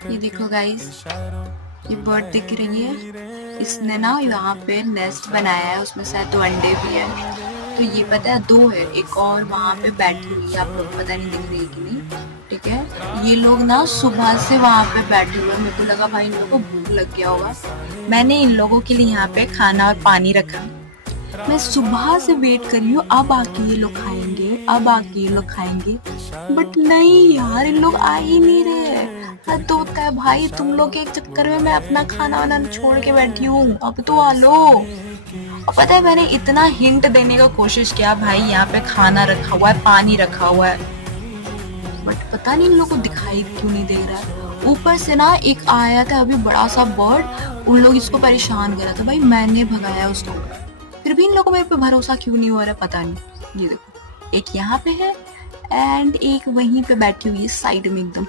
ये देखो गाइस, ये बर्ड दिख रही है। इसने ना यहाँ पे नेस्ट बनाया है, उसमें शायद 2 अंडे भी हैं। तो ये पता है 2 है, एक और वहाँ पे बैठी हुई है, आप लोग को पता नहीं दिख रही है कि नहीं। ठीक है, ये लोग ना सुबह से वहाँ पे बैठे हुए हैं। मेरे को लगा भाई इन लोगों को भूख लग गया होगा। मैंने इन लोगों के लिए यहाँ पे खाना और पानी रखा। मैं सुबह से वेट कर रही हूँ, अब आके ये लोग खाएंगे, अब आके ये लोग खाएंगे। बट नहीं यार, इन लोग आ ही नहीं रहे। हद होता है भाई, तुम लोग के एक चक्कर में मैं अपना खाना वाना छोड़ के बैठी हूँ। अब तो आ लो। और पता है, मैंने इतना हिंट देने का कोशिश किया भाई, यहाँ पे खाना रखा हुआ है, पानी रखा हुआ है, बट पता नहीं इन लोगों को दिखाई क्यों नहीं दे रहा है। ऊपर से ना एक आया था अभी बड़ा सा बर्ड, उन लोग इसको परेशान कर रहा था। भाई मैंने भगाया उसको, फिर भी इन लोगों को मेरे पे भरोसा क्यों नहीं हो रहा है, पता नहीं। ये देखो, एक यहाँ पे है एंड एक वहीं पे बैठी हुई है साइड में एकदम।